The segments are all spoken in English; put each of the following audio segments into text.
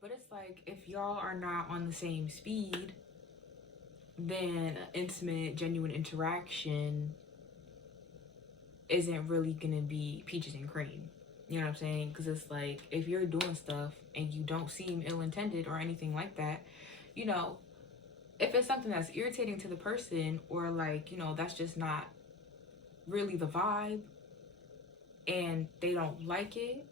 but it's like if y'all are not on the same speed, then intimate, genuine interaction isn't really gonna be peaches and cream. You know what I'm saying? Because it's like if you're doing stuff and you don't seem ill intended or anything like that, you know, if it's something that's irritating to the person or like, you know, that's just not really the vibe and they don't like it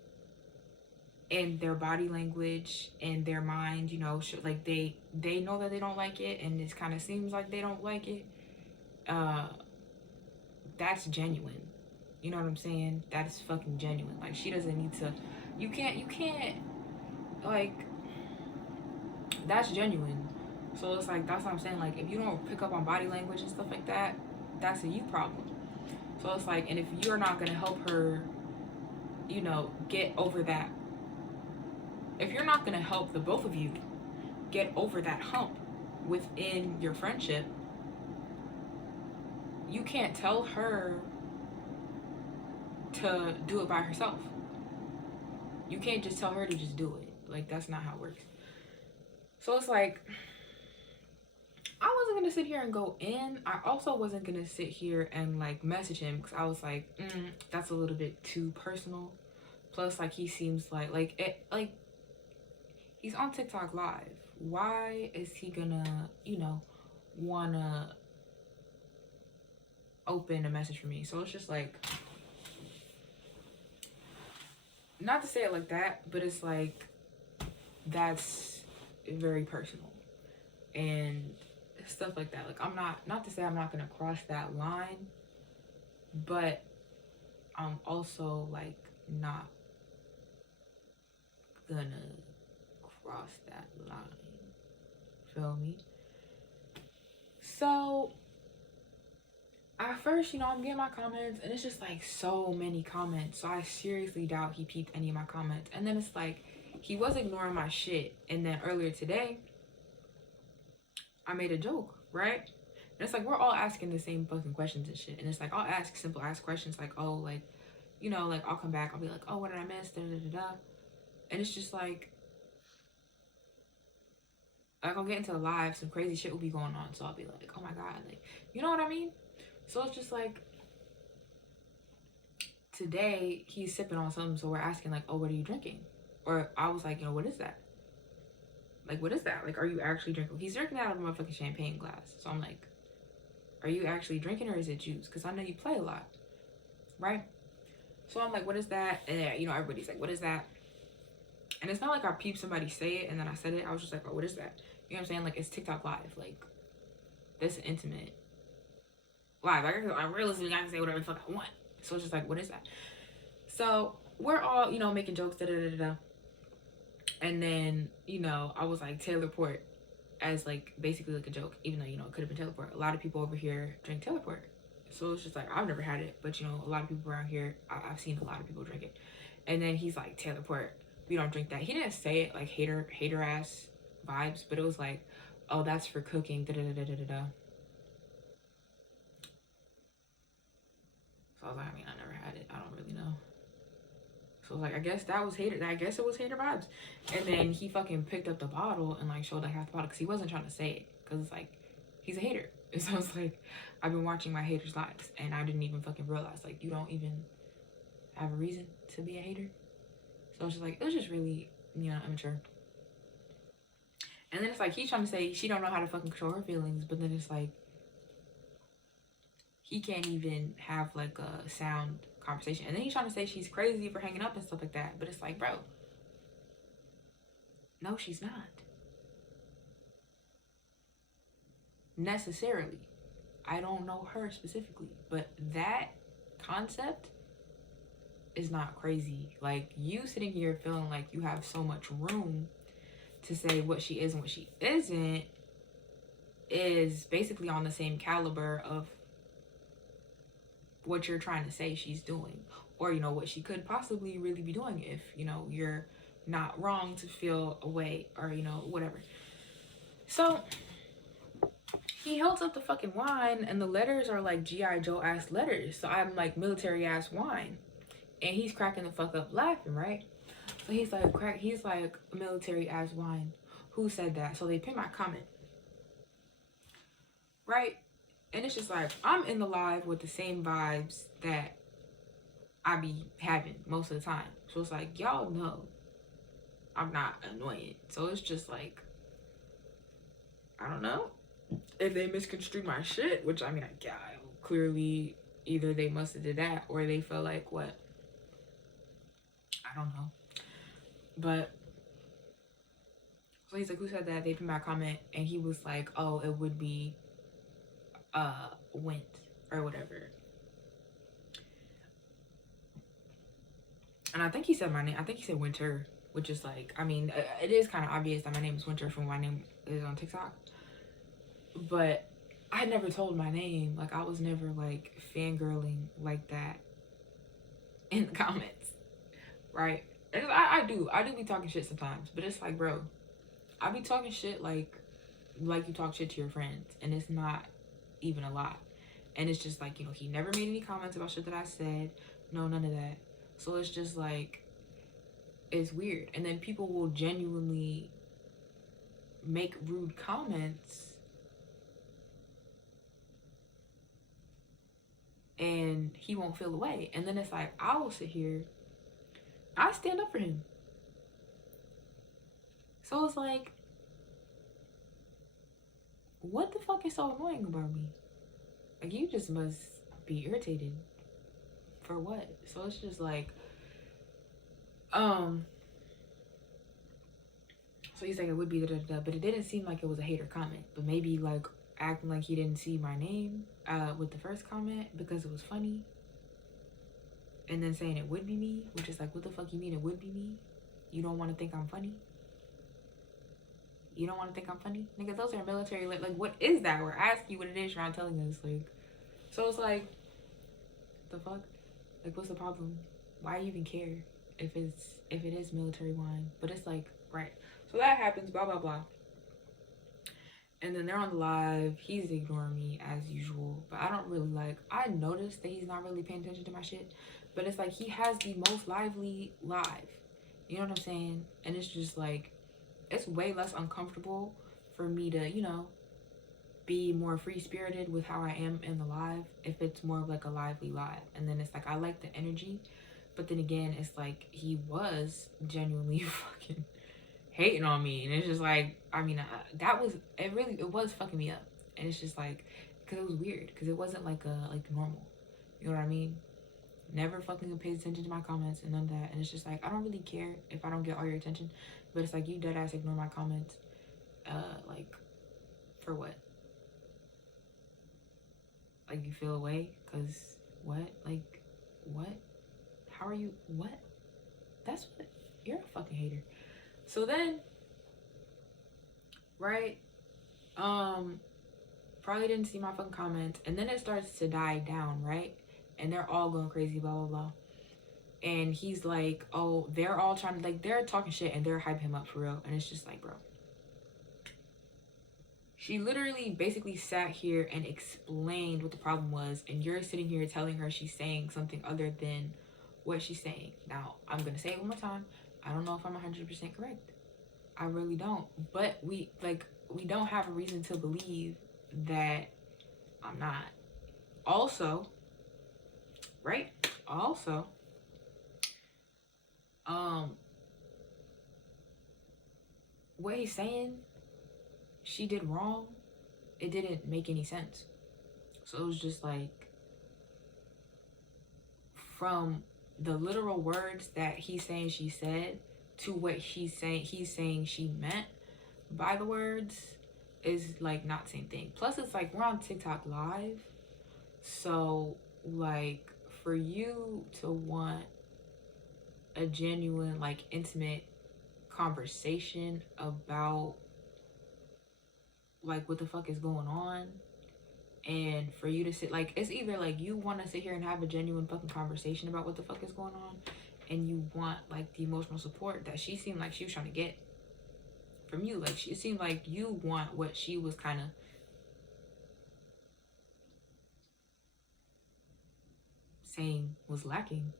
and their body language and their mind, you know, like they know that they don't like it and it kind of seems like they don't like it, uh that's genuine. You know what I'm saying? That's fucking genuine. Like she doesn't need to. You can't like that's genuine. So it's like that's what I'm saying. Like if you don't pick up on body language and stuff like that, that's a you problem. So it's like, and if you're not gonna help her, you know, get over that. If you're not gonna help the both of you get over that hump within your friendship, you can't tell her to do it by herself. You can't just tell her to just do it. Like that's not how it works. So it's like I wasn't gonna sit here and go in. I also wasn't gonna sit here and like message him because I was like, that's a little bit too personal. Plus, like he seems like it, like he's on TikTok live. Why is he gonna, you know, wanna open a message for me? So it's just like, not to say it like that, but it's like that's very personal and stuff like that. Like I'm not to say I'm not gonna cross that line, but I'm also like not gonna cross that line. Feel me? So at first, you know, I'm getting my comments and it's just like so many comments. So I seriously doubt he peeped any of my comments. And then it's like he was ignoring my shit. And then earlier today, I made a joke, right? And it's like we're all asking the same fucking questions and shit. And it's like I'll ask simple ass questions like, oh, like, you know, like I'll come back, I'll be like, oh, what did I miss? Da da da da. And it's just like I'll get into a live, some crazy shit will be going on. So I'll be like, oh my god, like, you know what I mean? So it's just like today he's sipping on something, so we're asking like, oh, what are you drinking? Or I was like, you know, what is that? Like, what is that? Like, are you actually drinking? He's drinking out of a motherfucking champagne glass. So I'm like, are you actually drinking or is it juice? Because I know you play a lot, right? So I'm like, what is that? And you know, everybody's like, what is that? And it's not like I peeped somebody say it and then I said it. I was just like, oh, what is that? You know what I'm saying? Like, it's TikTok live. Like, that's intimate live. Like, I'm realistically, I can say whatever the fuck I want. So it's just like, what is that? So we're all, you know, making jokes, da da da da. And then, you know, I was like, Taylor Port as like basically like a joke, even though, you know, it could have been Taylor Port. A lot of people over here drink Taylor Port. So it's just like, I've never had it, but you know, a lot of people around here, I've seen a lot of people drink it. And then he's like, Taylor Port, we don't drink that. He didn't say it like hater ass vibes, but it was like, oh, that's for cooking, da da da da da da. So I was like, I mean, I never had it. I don't really know. So I was like, I guess that was hater. I guess it was hater vibes. And then he fucking picked up the bottle and like showed like half the bottle because he wasn't trying to say it because it's like he's a hater. And so it's like I've been watching my haters' lives and I didn't even fucking realize like you don't even have a reason to be a hater. So it's just like it was just really, you know, immature. And then it's like he's trying to say she don't know how to fucking control her feelings, but then it's like he can't even have like a sound conversation. And then he's trying to say she's crazy for hanging up and stuff like that. But it's like, bro, no, she's not. Necessarily. I don't know her specifically. But that concept is not crazy. Like, you sitting here feeling like you have so much room to say what she is and what she isn't is basically on the same caliber of what you're trying to say she's doing, or you know what she could possibly really be doing if you know you're not wrong to feel a way, or you know whatever. So he holds up the fucking wine and the letters are like GI Joe ass letters, so I'm like military ass wine, and he's cracking the fuck up laughing, right? So he's like, crack. He's like, military ass wine. Who said that? So they pinned my comment, right? And it's just like I'm in the live with the same vibes that I be having most of the time. So it's like y'all know I'm not annoying. So it's just like I don't know if they misconstrued my shit, which I mean, yeah, clearly either they must have did that or they felt like what, I don't know. But so he's like, who said that? They put my comment and he was like, oh, it would be Wint or whatever. And I think he said my name. I think he said Winter, which is like, I mean, it is kind of obvious that my name is Winter from my name is on TikTok. But I never told my name. Like, I was never like fangirling like that in the comments, right? And I do be talking shit sometimes, but it's like, bro, I be talking shit like you talk shit to your friends, and it's not even a lot. And it's just like, you know, he never made any comments about shit that I said. No, none of that. So it's just like, it's weird. And then people will genuinely make rude comments and he won't feel away. And then it's like, I will sit here, I stand up for him. So it's like, what the fuck is so annoying about me? Like, you just must be irritated for what? So it's just like, so he's like, it would be da-da-da, but it didn't seem like it was a hater comment. But maybe like acting like he didn't see my name with the first comment because it was funny. And then saying it would be me, which is like, what the fuck you mean it would be me? You don't want to think I'm funny? You don't want to think I'm funny? Nigga, those are military, like what is that? We're asking you what it is, you're not telling us, like. So it's like, the fuck? Like, what's the problem? Why you even care if it is military wine? But it's like, right. So that happens, blah, blah, blah. And then they're on the live. He's ignoring me as usual. But I don't really like, I noticed that he's not really paying attention to my shit. But it's like, he has the most lively live. You know what I'm saying? And it's just like, it's way less uncomfortable for me to, you know, be more free-spirited with how I am in the live if it's more of like a lively live. And then it's like, I like the energy. But then again, it's like, he was genuinely fucking hating on me. And it's just like, I mean, it was fucking me up. And it's just like, because it was weird. Because it wasn't like normal. You know what I mean? Never fucking pays attention to my comments and none of that. And it's just like, I don't really care if I don't get all your attention. But it's like, you dead ass ignore my comments. Like, for what? Like, you feel away? Because what? Like, what? How are you? What? That's what? You're a fucking hater. So then, right? Probably didn't see my fucking comments. And then it starts to die down, right? And they're all going crazy, blah, blah, blah. And he's like, oh, they're all trying to, like, they're talking shit and they're hyping him up for real. And it's just like, bro. She literally basically sat here and explained what the problem was. And you're sitting here telling her she's saying something other than what she's saying. Now, I'm going to say it one more time. I don't know if I'm 100% correct. I really don't. But we don't have a reason to believe that I'm not. Also, right? Also, what he's saying, she did wrong. It didn't make any sense. So it was just like, from the literal words that he's saying she said to what he's saying she meant by the words is like not the same thing. Plus, it's like we're on TikTok live. So, like, for you to want a genuine, like, intimate conversation about, like, what the fuck is going on, and for you to sit, like, it's either, like, you want to sit here and have a genuine fucking conversation about what the fuck is going on, and you want, like, the emotional support that she seemed like she was trying to get from you. Like, it seemed like you want what she was kind of saying was lacking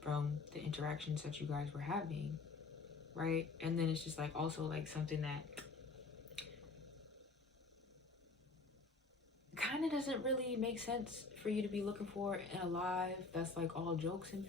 from the interactions that you guys were having. right? And then it's just like also like something that kind of doesn't really make sense for you to be looking for in a live that's like all jokes and